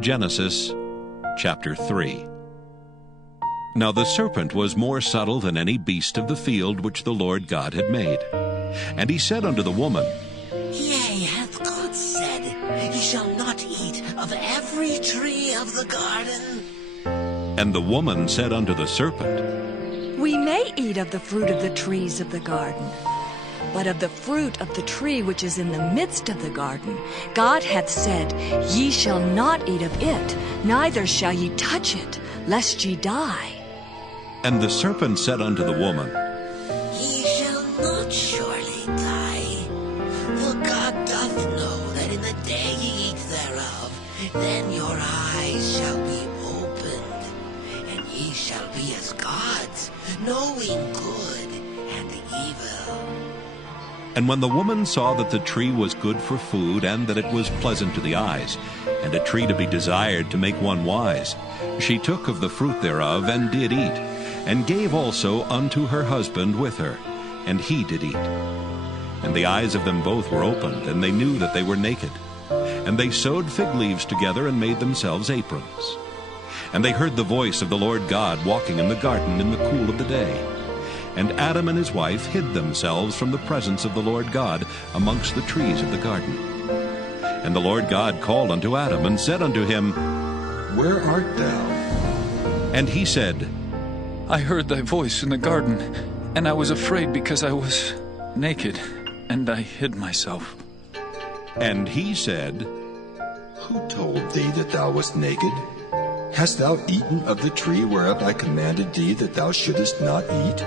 Genesis chapter 3. Now the serpent was more subtle than any beast of the field which the Lord God had made. And he said unto the woman, Yea, hath God said, Ye shall not eat of every tree of the garden? And the woman said unto the serpent, We may eat of the fruit of the trees of the garden. But of the fruit of the tree which is in the midst of the garden, God hath said, Ye shall not eat of it, neither shall ye touch it, lest ye die. And the serpent said unto the woman, Ye shall not surely die. For God doth know that in the day ye eat thereof, then your eyes shall be opened, and ye shall be as gods, knowing good and evil. And when the woman saw that the tree was good for food, and that it was pleasant to the eyes, and a tree to be desired to make one wise, she took of the fruit thereof, and did eat, and gave also unto her husband with her, and he did eat. And the eyes of them both were opened, and they knew that they were naked. And they sewed fig leaves together, and made themselves aprons. And they heard the voice of the Lord God walking in the garden in the cool of the day. And Adam and his wife hid themselves from the presence of the Lord God amongst the trees of the garden. And the Lord God called unto Adam, and said unto him, Where art thou? And he said, I heard thy voice in the garden, and I was afraid because I was naked, and I hid myself. And he said, Who told thee that thou wast naked? Hast thou eaten of the tree whereof I commanded thee that thou shouldest not eat?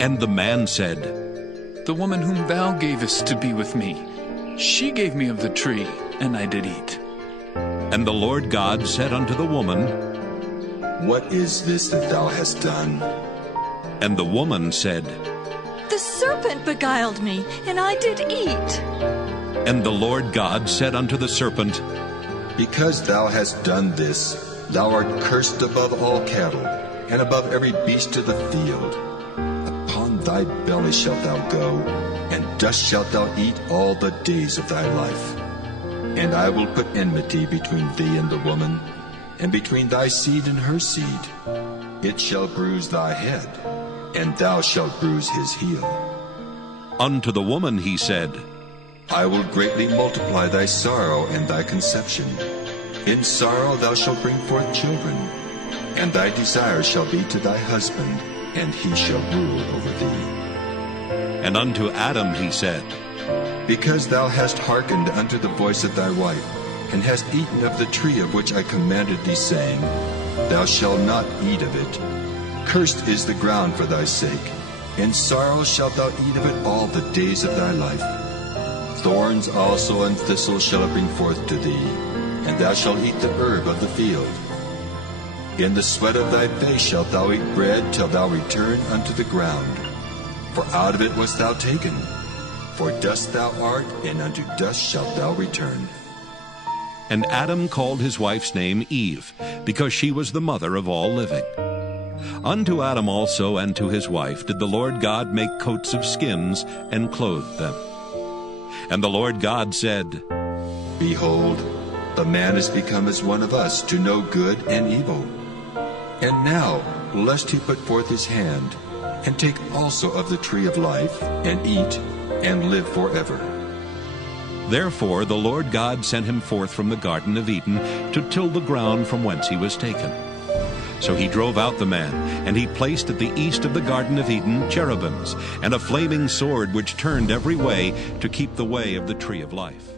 And the man said, The woman whom thou gavest to be with me, she gave me of the tree, and I did eat. And the Lord God said unto the woman, What is this that thou hast done? And the woman said, The serpent beguiled me, and I did eat. And the Lord God said unto the serpent, Because thou hast done this, thou art cursed above all cattle, and above every beast of the field. Upon thy belly shalt thou go, and dust shalt thou eat all the days of thy life. And I will put enmity between thee and the woman, and between thy seed and her seed. It shall bruise thy head, and thou shalt bruise his heel. Unto the woman he said, I will greatly multiply thy sorrow and thy conception. In sorrow thou shalt bring forth children, and thy desire shall be to thy husband, and he shall rule over thee. And unto Adam he said, Because thou hast hearkened unto the voice of thy wife, and hast eaten of the tree of which I commanded thee, saying, Thou shalt not eat of it. Cursed is the ground for thy sake. In sorrow shalt thou eat of it all the days of thy life. Thorns also and thistles shall it bring forth to thee, and thou shalt eat the herb of the field. In the sweat of thy face shalt thou eat bread till thou return unto the ground. For out of it wast thou taken. For dust thou art, and unto dust shalt thou return. And Adam called his wife's name Eve, because she was the mother of all living. Unto Adam also and to his wife did the Lord God make coats of skins, and clothed them. And the Lord God said, Behold, the man is become as one of us, to know good and evil. And now, lest he put forth his hand, and take also of the tree of life, and eat, and live forever. Therefore the Lord God sent him forth from the Garden of Eden to till the ground from whence he was taken. So he drove out the man, and he placed at the east of the Garden of Eden cherubims, and a flaming sword which turned every way to keep the way of the tree of life.